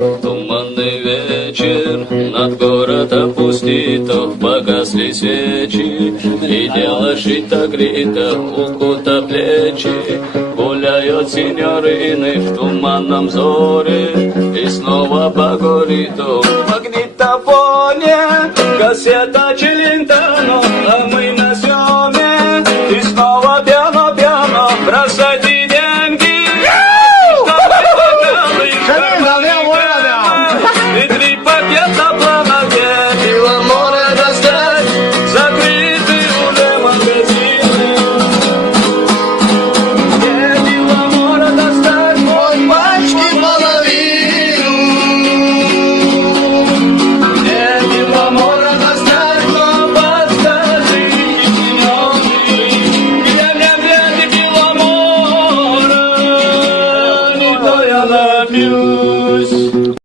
Туманный вечер, над городом пустито, погасли свечи, и дело шито грито, укута плечи. Гуляют синьорины в туманном зоре, и снова по коридору